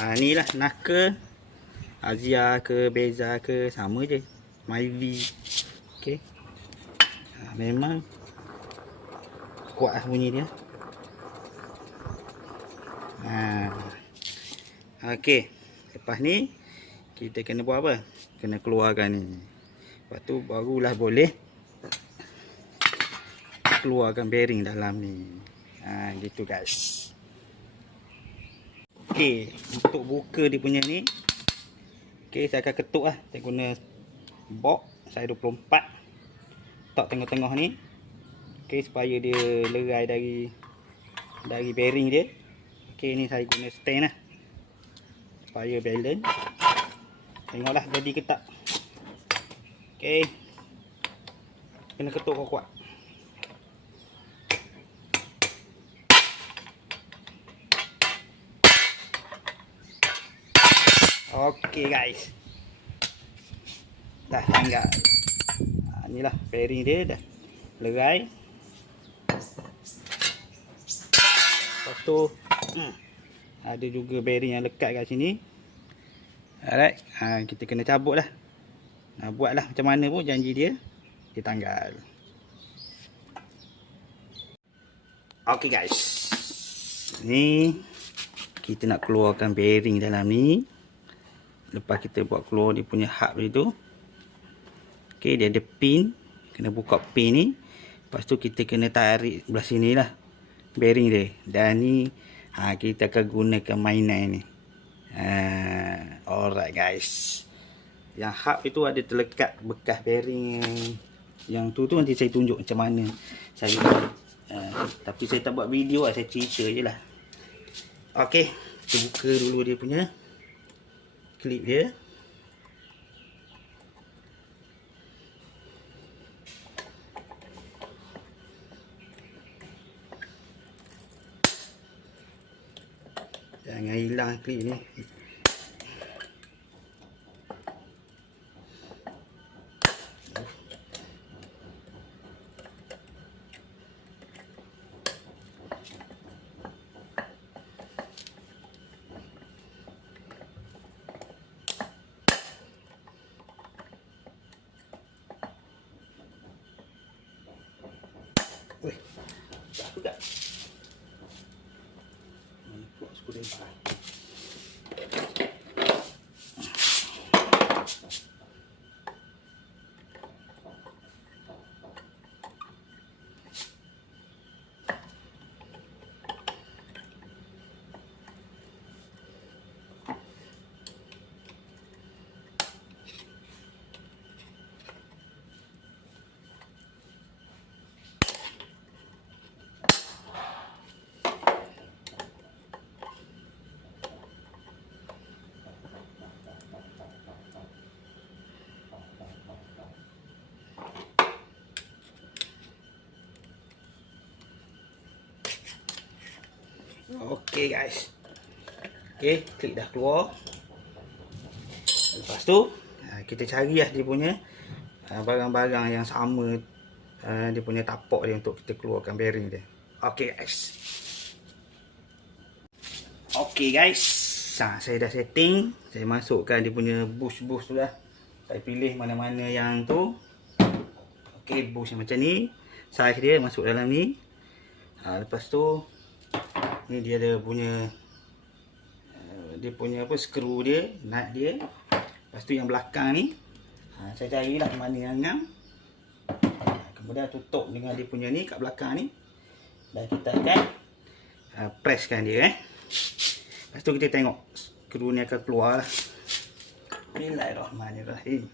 Ni lah Knuckle, Azia ke Beza ke sama je, Myvi. Okey. Memang kuat lah bunyi dia. Okey. Lepas ni kita kena buat apa? Kena keluarkan ni. Lepas tu barulah boleh keluarkan bearing dalam ni. Gitu guys. Okey, untuk buka dia punya ni, okey, saya akan ketuk lah. Saya guna box saya 24 tok tengah-tengah ni. Okey, supaya dia lerai dari bearing dia. Okey, ni saya guna stand lah supaya balance. Tengoklah jadi ke tak. Okey, kena ketuk kuat-kuat. Okey guys, dah tanggal. Inilah bearing dia dah lerai. Lepas tu ada juga bearing yang lekat kat sini. Alright, kita kena cabut lah. Buatlah macam mana pun janji dia tanggal. Okey guys, ni kita nak keluarkan bearing dalam ni. Lepas kita buat keluar dia punya hub dia tu. Okey, dia ada pin. Kena buka pin ni. Lepas tu kita kena tarik belah sini lah bearing dia. Dan ni kita akan gunakan mainan ni. Alright guys. Yang hub itu ada terlekat bekas bearing yang tu nanti saya tunjuk macam mana saya tapi saya tak buat video lah, saya cerita je lah. Okey, kita buka dulu dia punya klip dia. Jangan hilang klip ni. Weh, dah juga. Mana pula skrudraiver? Okey guys. Okey, klik dah keluar. Lepas tu kita carilah dia punya barang-barang yang sama, dia punya tapak dia untuk kita keluarkan bearing dia. Okey guys. Okey guys. Saya dah setting. Saya masukkan dia punya bush tu dah. Saya pilih mana-mana yang tu. Okey, bush yang macam ni. Saiz dia masuk dalam ni. Lepas tu ni dia ada punya apa, skru dia, nut dia. Lepas tu yang belakang ni saya carilah mana yang ngam. Kemudian tutup dengan dia punya ni kat belakang ni. Dan kita akan presskan dia. Lepas tu kita tengok skru ni akan keluar lah. Bismillahirrahmanirrahim.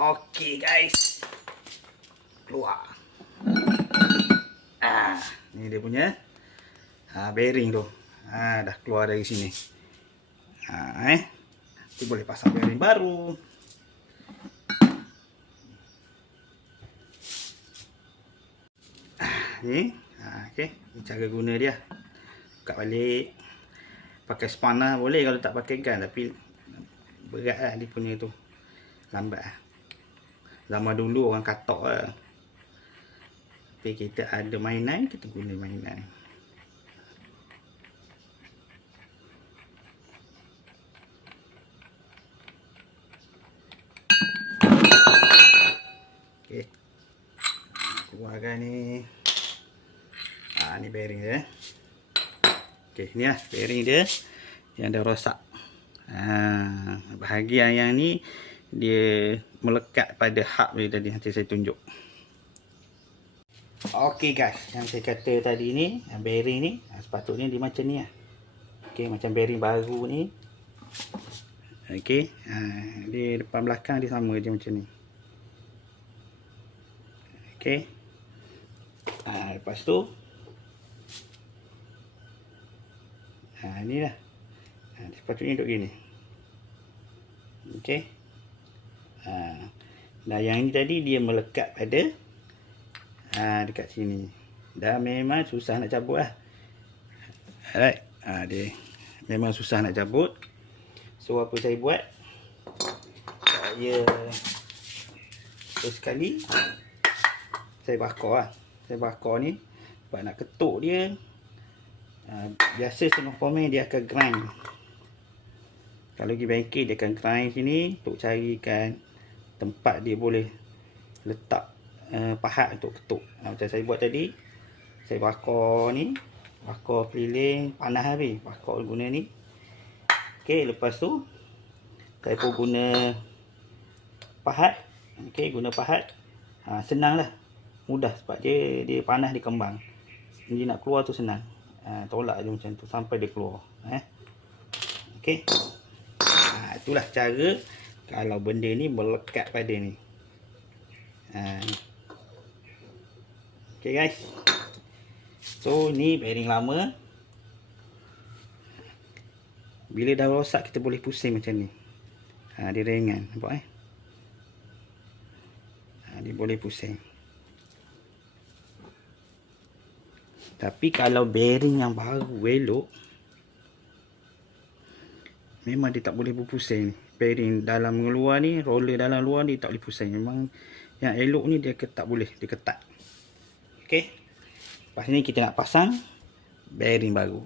Okey guys, keluar. Ni dia punya bearing tu. Dah keluar dari sini. kita boleh pasang bearing baru. Ni, okey, ni cara guna dia. Buka balik. Pakai spanner boleh kalau tak pakai gun, tapi berat lah dia punya tu. Lambat lah. Zaman dulu orang katok lah. Tapi kita ada mainan, kita guna mainan. Okey. Keluarkan ni. Ni bearing dia. Okey, ni lah bearing dia yang dah rosak. Bahagian yang ni dia melekat pada hub dia tadi, nanti saya tunjuk. Okey guys, yang saya kata tadi ni, bearing ni sepatutnya dia macam ni lah. Okey, macam bearing baru ni. Okey, dia depan belakang dia sama je macam ni. Okey. Lepas tu ni lah. Sepatutnya duduk gini. Okey. Dan yang ni tadi dia melekat pada dekat sini. Dah memang susah nak cabut lah. Alright. Dia memang susah nak cabut. So apa saya buat? Saya first sekali saya bakar lah. Saya bakar ni sebab nak ketuk dia. Biasa setengah pomen dia akan grind. Kalau pergi bengkel dia akan grind sini untuk carikan tempat dia boleh letak pahat untuk ketuk. Macam saya buat tadi, saya bakar ni, bakar keliling, panas habis, bakar guna ni. Okey, lepas tu saya pun guna pahat. Okey, guna pahat. Senang lah, mudah sebab dia panas, dia kembang. Dia nak keluar tu senang. Tolak je macam tu sampai dia keluar. Okey. Itulah cara kalau benda ni melekat pada ni. Okey guys. So ni bearing lama. Bila dah rosak kita boleh pusing macam ni. Dia ringan, nampak dia boleh pusing. Tapi kalau bearing yang baru elok, memang dia tak boleh berpusing. Bearing dalam mengeluar ni, roller dalam luar ni tak boleh pusing. Memang yang elok ni dia tak boleh, dia ketat. Okey. Lepas ni kita nak pasang bearing baru.